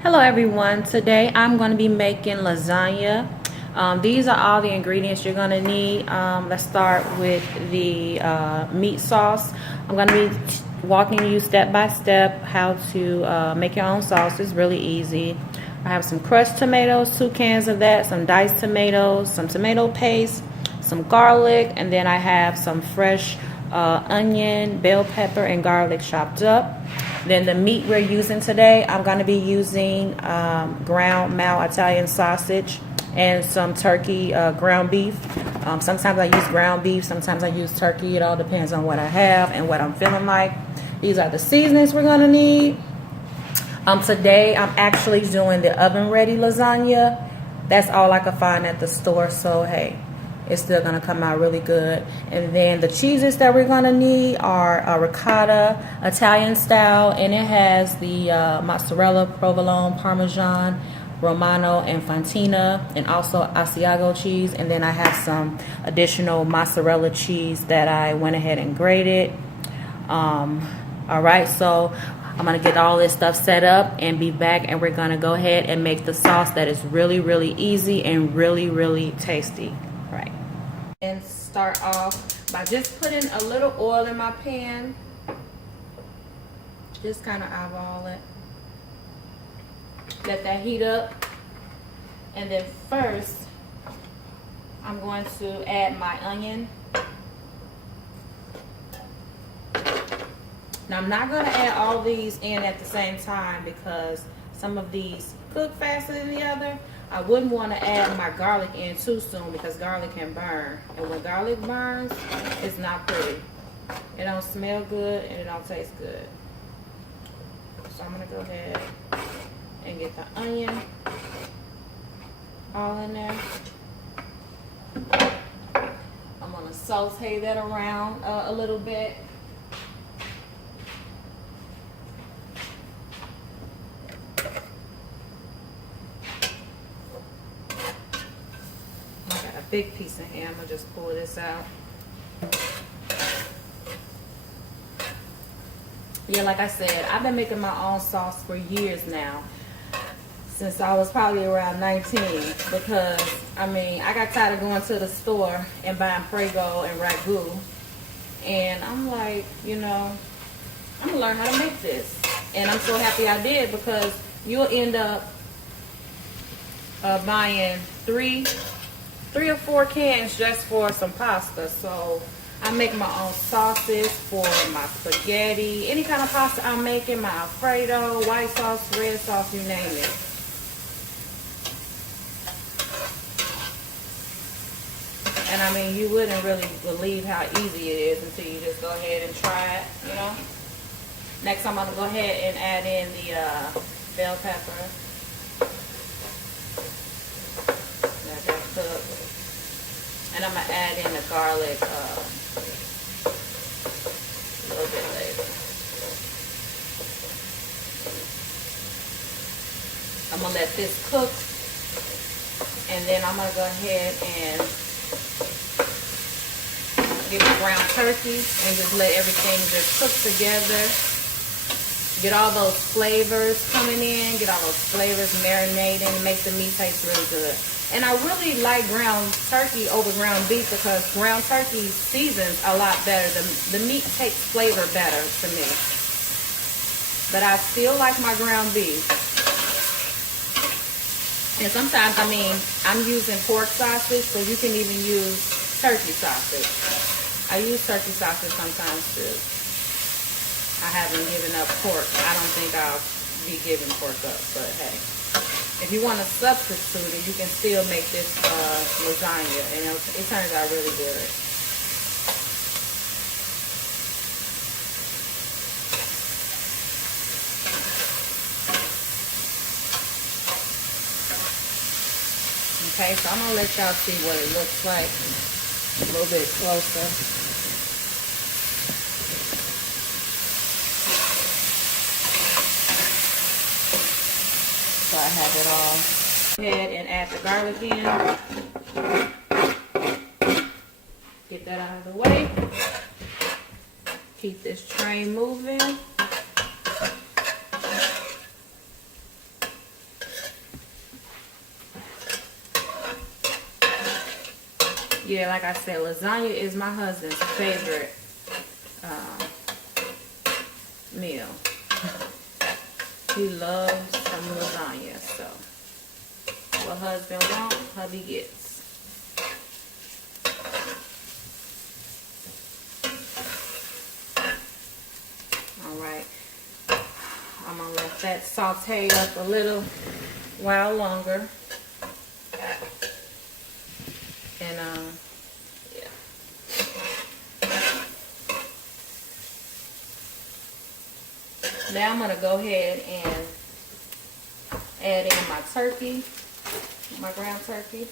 Hello everyone, today I'm going to be making lasagna. These are all the ingredients you're going to need. Let's start with the meat sauce. I'm going to be walking you step by step how to make your own sauce. It's really easy. I have some crushed tomatoes, 2 cans of that, some diced tomatoes, some tomato paste, some garlic, and then I have some fresh onion, bell pepper, and garlic chopped up. Then the meat we're using today, I'm going to be using ground mal Italian sausage and some turkey ground beef. Sometimes I use ground beef, sometimes I use turkey. It all depends on what I have and what I'm feeling like. These are the seasonings we're going to need. Today I'm actually doing the oven ready lasagna. That's all I could find at the store, so hey, it's still going to come out really good. And then the cheeses that we're going to need are ricotta, Italian style, and it has the mozzarella, provolone, Parmesan, Romano, and Fontina, and also Asiago cheese. And then I have some additional mozzarella cheese that I went ahead and grated. All right, so I'm going to get all this stuff set up and be back, and we're going to go ahead and make the sauce that is really, really easy and really, really tasty. Right. And start off by just putting a little oil in my pan. Just kind of eyeball it. Let that heat up. And then first, I'm going to add my onion. Now I'm not going to add all these in at the same time because some of these cook faster than the other. I wouldn't want to add my garlic in too soon because garlic can burn. And when garlic burns, it's not pretty. It don't smell good and it don't taste good. So I'm going to go ahead and get the onion all in there. I'm going to saute that around a little bit. Big piece of ham. I'm gonna just pull this out. Yeah, like I said, I've been making my own sauce for years now, since I was probably around 19, because I mean I got tired of going to the store and buying Prego and ragu, and I'm like, you know, I'm gonna learn how to make this, and I'm so happy I did, because you'll end up buying three or 4 cans just for some pasta. So I make my own sauces for my spaghetti, any kind of pasta I'm making, my Alfredo, white sauce, red sauce, you name it. And I mean, you wouldn't really believe how easy it is until you just go ahead and try it, you know. Next I'm gonna go ahead and add in the bell pepper. Let that cook. And I'm going to add in the garlic a little bit later. I'm going to let this cook. And then I'm going to go ahead and get the ground turkey and just let everything just cook together. Get all those flavors coming in. Get all those flavors marinating. Make the meat taste really good. And I really like ground turkey over ground beef because ground turkey seasons a lot better. The meat takes flavor better to me. But I still like my ground beef. And sometimes, I mean, I'm using pork sausage, so you can even use turkey sausage. I use turkey sausage sometimes too. I haven't given up pork. I don't think I'll be giving pork up, but hey. If you want to substitute it, you can still make this lasagna, and it turns out really good. Okay, so I'm going to let y'all see what it looks like a little bit closer. So I have it all. Go ahead and add the garlic in. Get that out of the way. Keep this train moving. Yeah, like I said, lasagna is my husband's favorite meal. He loves some lasagna, so what husband wants, hubby gets. Alright, I'm gonna let that saute up a little while longer. And yeah. Now I'm gonna go ahead and add in my turkey, my ground turkey.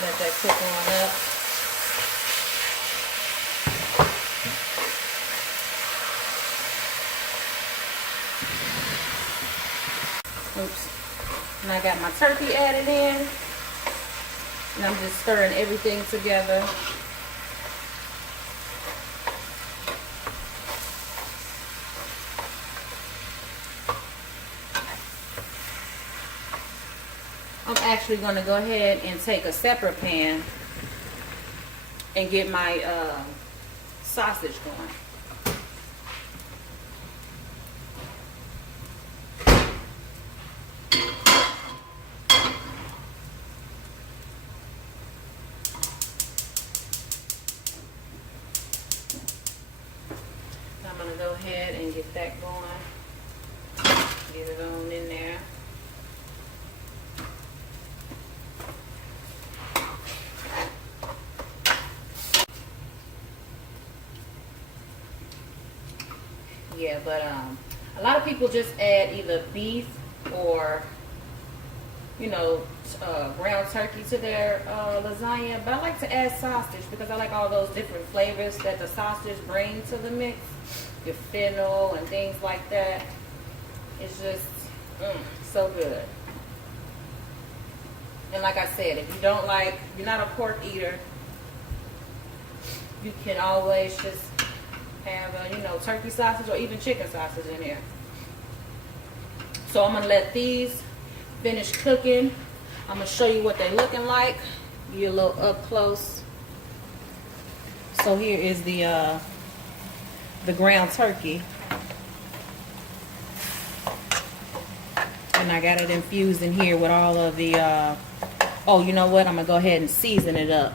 Let that cook on up. Oops. And I got my turkey added in. And I'm just stirring everything together. I'm actually going to go ahead and take a separate pan and get my sausage going. I'm going to go ahead and get that going. Get it on in there. Yeah, but a lot of people just add either beef or, you know, ground turkey to their lasagna. But I like to add sausage because I like all those different flavors that the sausage brings to the mix. Your fennel and things like that. It's just so good. And like I said, if you don't like, you're not a pork eater, you can always just have you know, turkey sausage or even chicken sausage in here. So I'm gonna let these finish cooking. I'm gonna show you what they're looking like. Give you a little up close. So here is the ground turkey, and I got it infused in here with all of the oh, you know what, I'm gonna go ahead and season it up.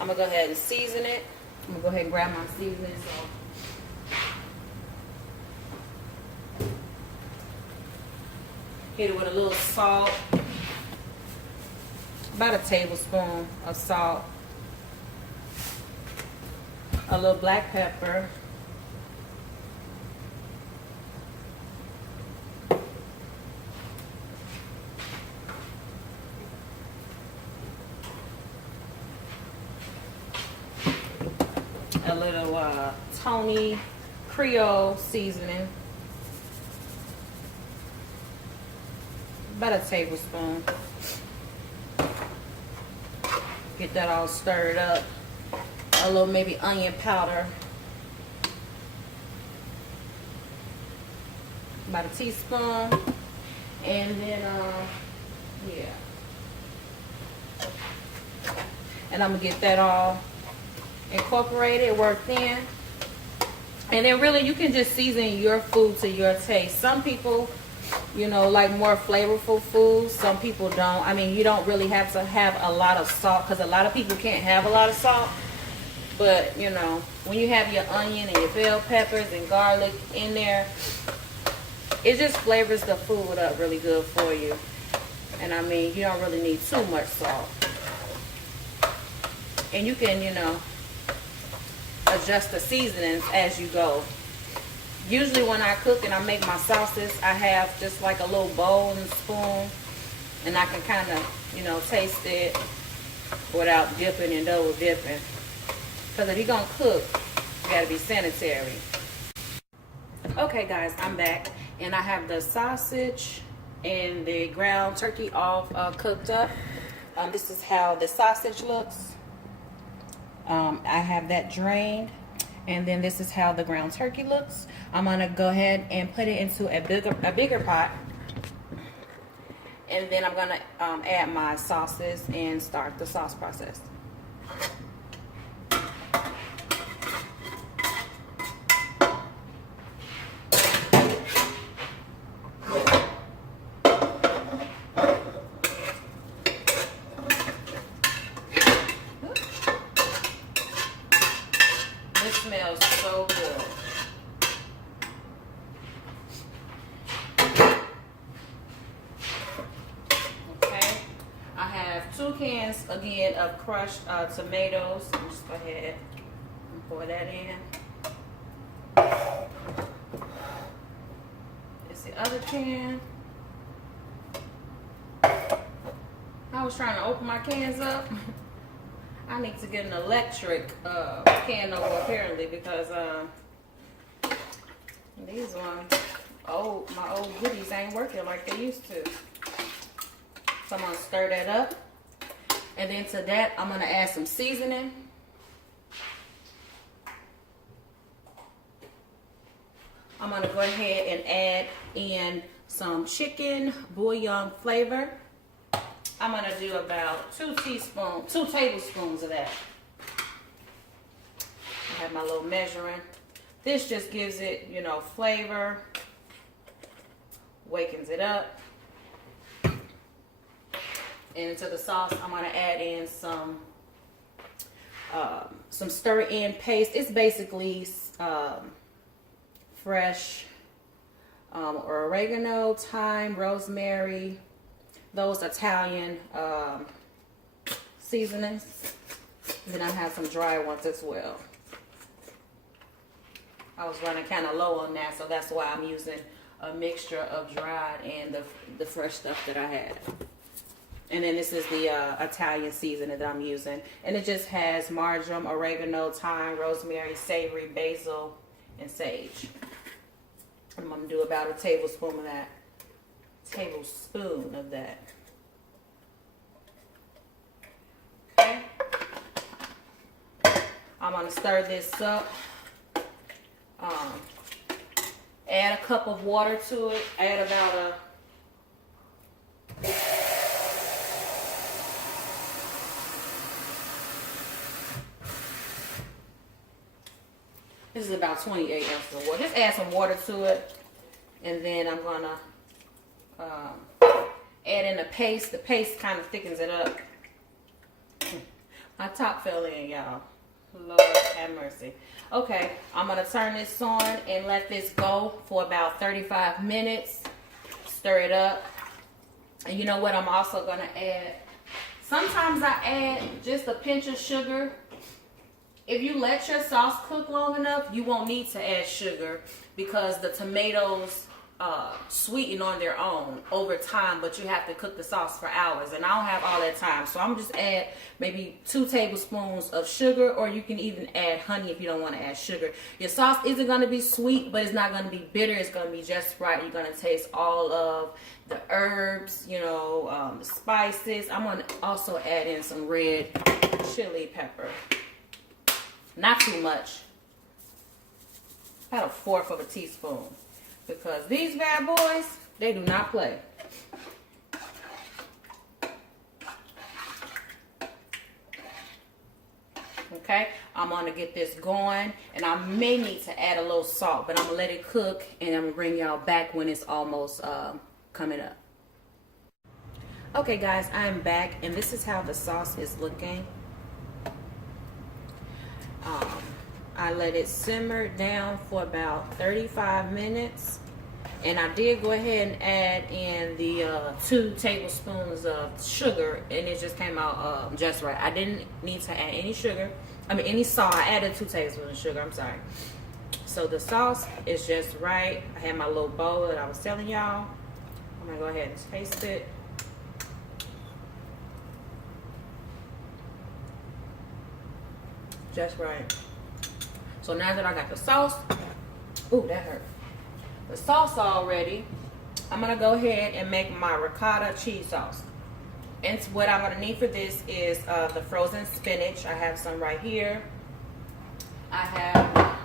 I'm gonna go ahead and season it. I'm gonna go ahead and grab my seasoning. So hit it with a little salt, about a tablespoon of salt, a little black pepper, a little Tony Creole seasoning, about a tablespoon. Get that all stirred up. A little maybe onion powder, about a teaspoon, and then yeah, and I'm gonna get that all incorporated, worked in. And then really you can just season your food to your taste. Some people, you know, like more flavorful foods. Some people don't. I mean, you don't really have to have a lot of salt because a lot of people can't have a lot of salt. But, you know, when you have your onion and your bell peppers and garlic in there, it just flavors the food up really good for you. And I mean, you don't really need too much salt. And you can, you know, adjust the seasonings as you go. Usually when I cook and I make my sauces, I have just like a little bowl and spoon, and I can kind of, you know, taste it without dipping and double dipping. Because if you're going to cook, you got to be sanitary. Okay guys, I'm back, and I have the sausage and the ground turkey all cooked up. This is how the sausage looks. I have that drained, And then this is how the ground turkey looks. I'm gonna go ahead and put it into a bigger pot. And then I'm gonna add my sauces and start the sauce process. This smells so good. Okay, I have 2 cans again of crushed tomatoes. Just go ahead and pour that in. It's the other can. I was trying to open my cans up. I need to get an electric can opener apparently, because these ones, my old goodies ain't working like they used to. So I'm gonna stir that up, and then to that I'm gonna add some seasoning. I'm gonna go ahead and add in some chicken bouillon flavor. I'm gonna do about 2 tablespoons of that. I have my little measuring. This just gives it, you know, flavor, wakens it up. And into the sauce, I'm gonna add in some stir-in paste. It's basically fresh oregano, thyme, rosemary, those Italian seasonings. And then I have some dry ones as well. I was running kind of low on that, so that's why I'm using a mixture of dried and the fresh stuff that I had. And then this is the Italian seasoning that I'm using. And it just has marjoram, oregano, thyme, rosemary, savory, basil, and sage. I'm going to do about a tablespoon of that. Okay. I'm going to stir this up. Add a cup of water to it. Add about this is about 28 ounces of water. Just add some water to it. And then I'm going to add in the paste. The paste kind of thickens it up. My top fell in, y'all. Lord have mercy. Okay, I'm going to turn this on and let this go for about 35 minutes. Stir it up. And you know what I'm also going to add? Sometimes I add just a pinch of sugar. If you let your sauce cook long enough, you won't need to add sugar, because the tomatoes sweeten on their own over time, but you have to cook the sauce for hours, and I don't have all that time. So I'm just add maybe 2 tablespoons of sugar, or you can even add honey if you don't want to add sugar. Your sauce isn't going to be sweet, but it's not going to be bitter. It's going to be just right. You're going to taste all of the herbs, you know, the spices. I'm going to also add in some red chili pepper. Not too much. About 1/4 of a teaspoon. Because these bad boys, they do not play. Okay, I'm going to get this going, and I may need to add a little salt, but I'm going to let it cook, and I'm going to bring y'all back when it's almost coming up. Okay guys, I'm back, and this is how the sauce is looking. I let it simmer down for about 35 minutes, and I did go ahead and add in the 2 tablespoons of sugar, and it just came out just right. I didn't need to add any sugar, any salt. I added 2 tablespoons of sugar, I'm sorry. So the sauce is just right. I had my little bowl that I was telling y'all. I'm gonna go ahead and taste it. Just right. So now that I got the sauce, ooh, that hurt. The sauce already, I'm gonna go ahead and make my ricotta cheese sauce. And what I'm gonna need for this is the frozen spinach. I have some right here. I have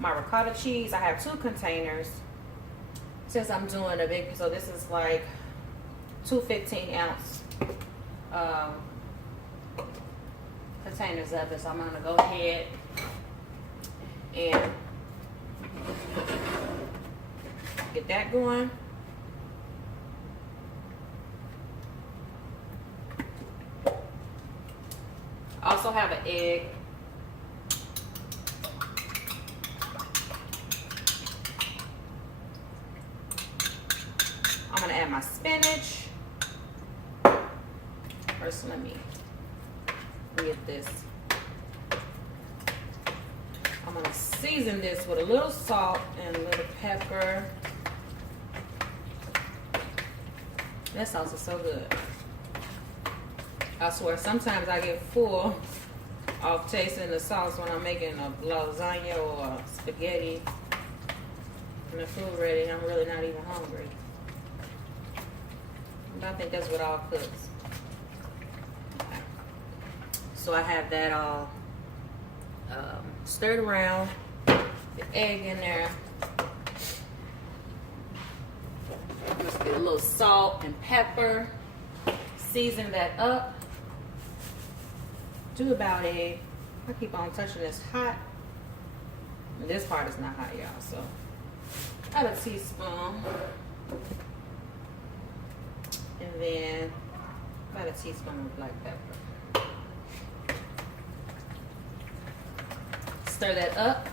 my ricotta cheese. I have 2 containers since I'm doing a big, so this is like 2 15-ounce containers of it. So I'm gonna go ahead and get that going. I also have an egg. I'm gonna add my spinach. First, let me get this. I'm gonna season this with a little salt and a little pepper. That sauce is so good. I swear, sometimes I get full off tasting the sauce when I'm making a lasagna or a spaghetti and the food ready and I'm really not even hungry. But I think that's what all cooks. Okay. So I have that all stirred around, the egg in there. Just get a little salt and pepper. Season that up. Do about I keep on touching this hot. And this part is not hot, y'all. So about a teaspoon. And then about a teaspoon of black pepper. Stir that up.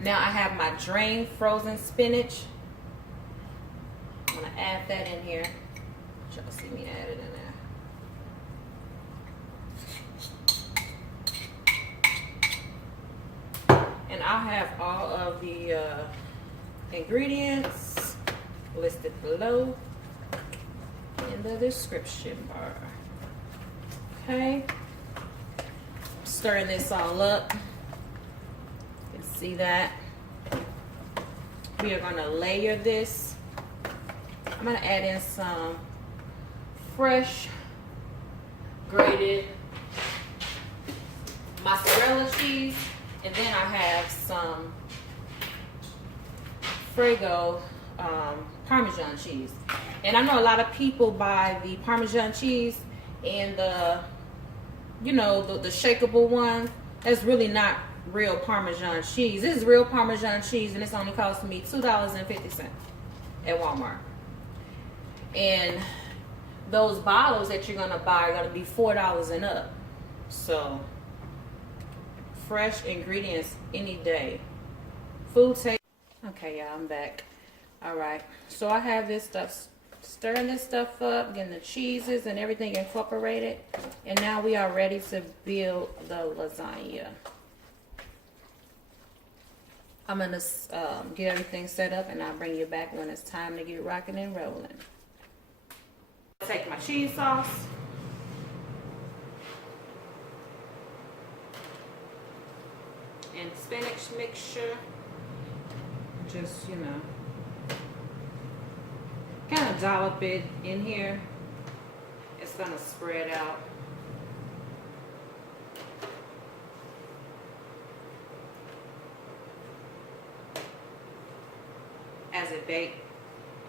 Now I have my drained frozen spinach. I'm gonna add that in here. Y'all see me add it in there. And I'll have all of the ingredients listed below in the description bar. Okay. Stirring this all up. You can see that. We are going to layer this. I'm going to add in some fresh grated mozzarella cheese, and then I have some Prego Parmesan cheese. And I know a lot of people buy the Parmesan cheese and the, you know, the shakeable one. That's really not real Parmesan cheese. This is real Parmesan cheese, and it's only costing me $2.50 at Walmart. And those bottles that you're gonna buy are gonna be $4 and up. So fresh ingredients any day. Food taste. Okay, y'all, I'm back. All right, so I have this stuff, stirring this stuff up, getting the cheeses and everything incorporated, and now we are ready to build the lasagna. I'm gonna get everything set up, and I'll bring you back when it's time to get rocking and rolling. Take my cheese sauce. And spinach mixture. Just, you know, kind of dollop it in here. It's gonna spread out. As it bakes.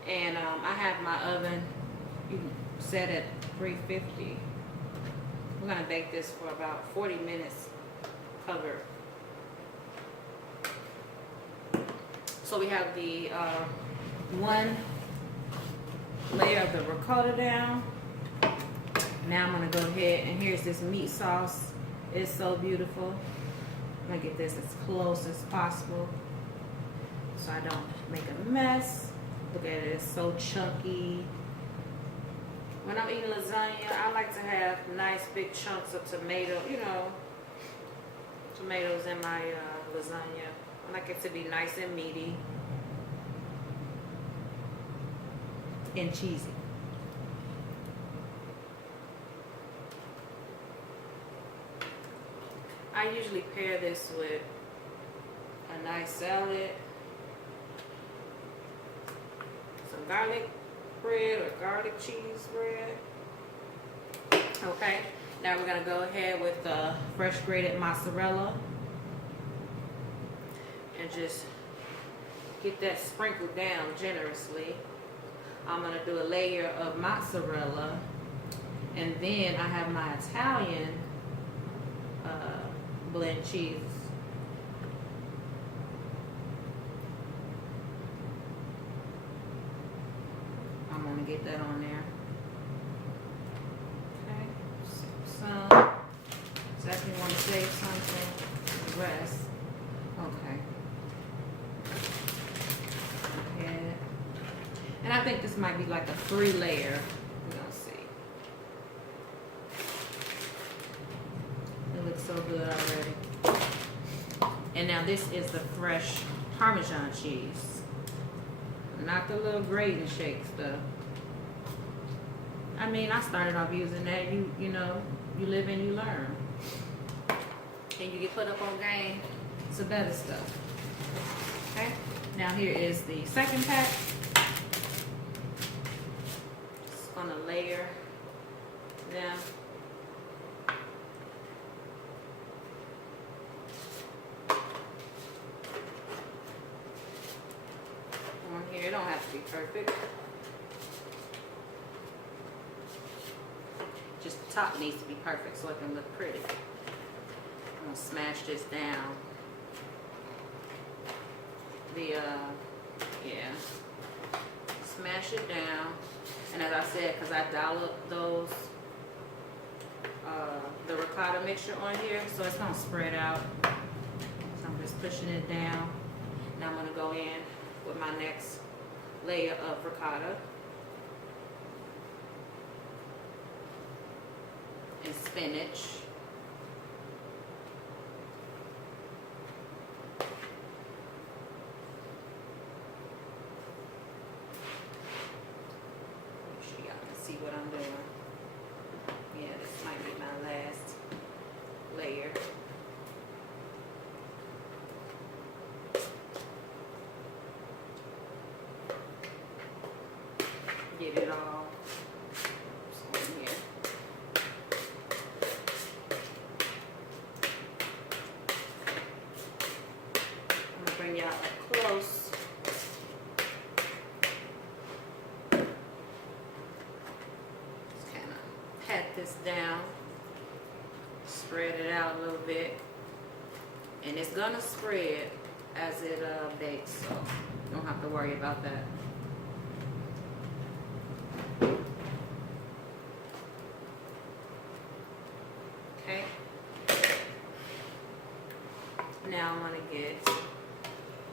And I have my oven set at 350. We're gonna bake this for about 40 minutes covered. So we have the one layer of the ricotta down. Now I'm gonna go ahead, and here's this meat sauce. It's so beautiful. I'm gonna get this as close as possible so I don't make a mess. Look at it, it's so chunky. When I'm eating lasagna, I like to have nice big chunks of tomato, you know, tomatoes in my lasagna. I like it to be nice and meaty and cheesy. I usually pair this with a nice salad, some garlic bread or garlic cheese bread. Okay, now we're gonna go ahead with the fresh grated mozzarella. and just get that sprinkled down generously. I'm gonna do a layer of mozzarella, and then I have my Italian blend cheese. I'm gonna get that on there. Okay, so definitely want to save something. The rest, okay. Okay. And I think this might be like a 3-layer. We're gonna see. It looks so good already. And now this is the fresh Parmesan cheese, not the little grating shake stuff. I mean, I started off using that. You know, you live and you learn, and you get put up on game. It's the better stuff. Okay. Now here is the second pack. Just gonna layer them. On here, it don't have to be perfect. Just the top needs to be perfect so it can look pretty. I'm gonna smash this down. Smash it down. And as I said, because I dollop those, the ricotta mixture on here, so it's gonna spread out. So I'm just pushing it down. Now I'm gonna go in with my next layer of ricotta and spinach. See what I'm doing. Yeah, this might be my last layer. Get it all in here. I'm gonna bring y'all up close. Pat this down, spread it out a little bit, and it's gonna spread as it bakes, so you don't have to worry about that. Okay. Now I'm gonna get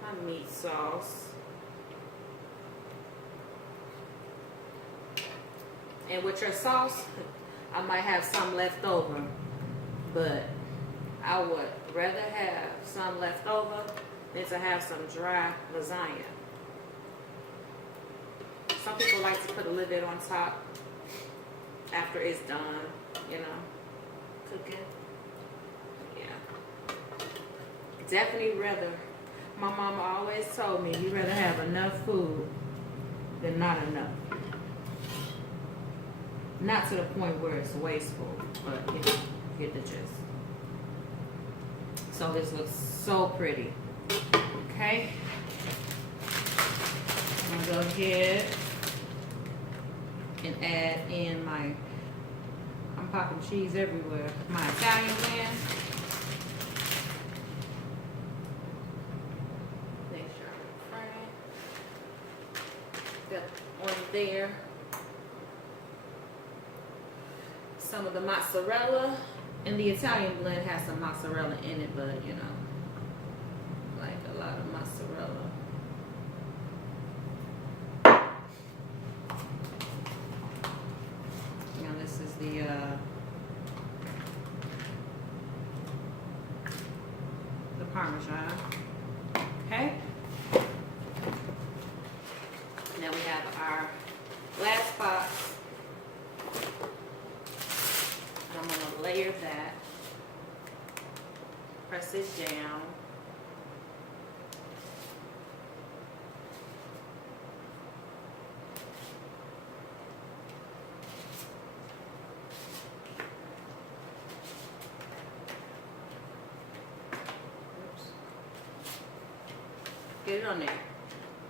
my meat sauce. And with your sauce, I might have some left over, but I would rather have some left over than to have some dry lasagna. Some people like to put a little bit on top after it's done, you know, cooking. Yeah. Definitely rather, my mama always told me, you'd rather have enough food than not enough. Not to the point where it's wasteful, but you know, get the gist. So this looks so pretty. Okay. I'm gonna go ahead and add in my, I'm popping cheese everywhere, my Italian blend. Make sure I'm frying. Got one there. Some of the mozzarella, and the Italian blend has some mozzarella in it, but you know, like a lot of mozzarella. Now this is the Parmesan. Okay. Now we have our glass box. I'm going to layer that, press it down, oops. get it on there.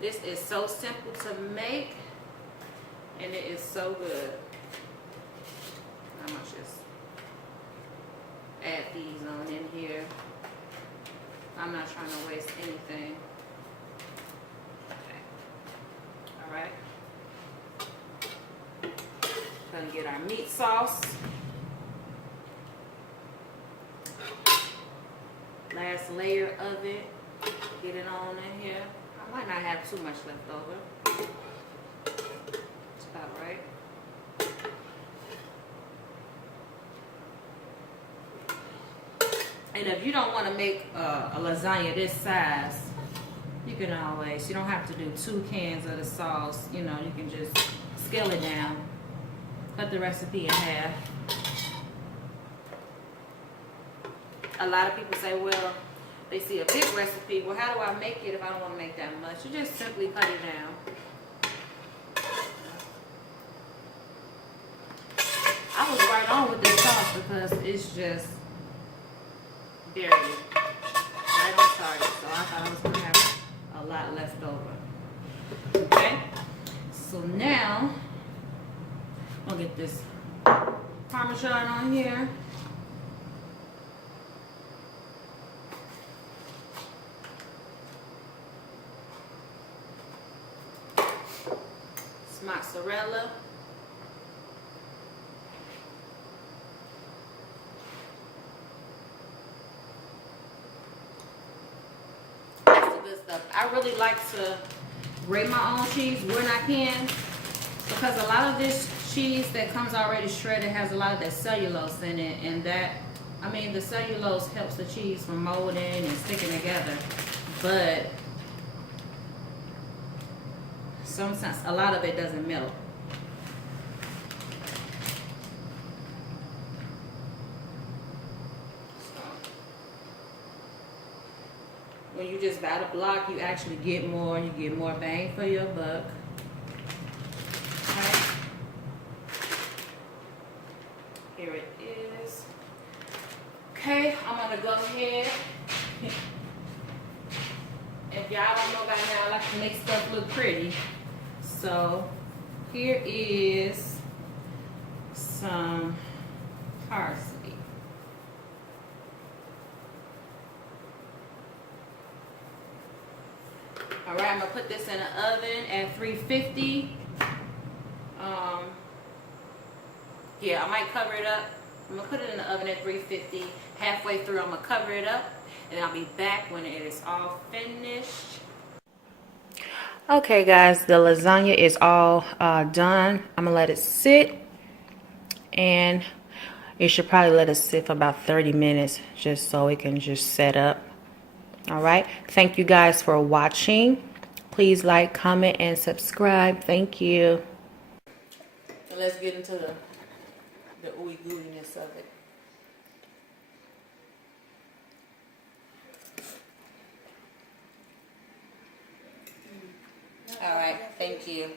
This is so simple to make, and it is so good. I'm gonna just add these on in here. I'm not trying to waste anything. Okay. All right. Gonna get our meat sauce. Last layer of it. Get it on in here. I might not have too much left over. It's about right. And if you don't want to make a lasagna this size, you can always, you don't have to do 2 cans of the sauce. You know, you can just scale it down. Cut the recipe in half. A lot of people say, well, they see a big recipe. Well, how do I make it if I don't want to make that much? You just simply cut it down. I was right on with this sauce because it's just barely right on target. So I thought I was going to have a lot left over. Okay? So now, I'll get this Parmesan on here. It's mozzarella. That's the good stuff. I really like to grate my own cheese when I can, because a lot of this cheese that comes already shredded has a lot of that cellulose in it, and that, I mean, the cellulose helps the cheese from molding and sticking together, but sometimes a lot of it doesn't melt. When you just buy the block, you actually get more. You get more bang for your buck. Okay. Here it is. Okay, I'm gonna go ahead. If y'all don't know by now, I like to make stuff look pretty. So here is some parsley. All right, I'm gonna put this in the oven at 350. Yeah, I might cover it up. I'm gonna put it in the oven at 350. Halfway through, I'm gonna cover it up, and I'll be back when it is all finished. Okay, guys, the lasagna is all done. I'm gonna let it sit, and you should probably let it sit for about 30 minutes just so it can just set up. All right, thank you guys for watching. Please like, comment, and subscribe. Thank you. So let's get into the ooey gooiness of it. All right, thank you.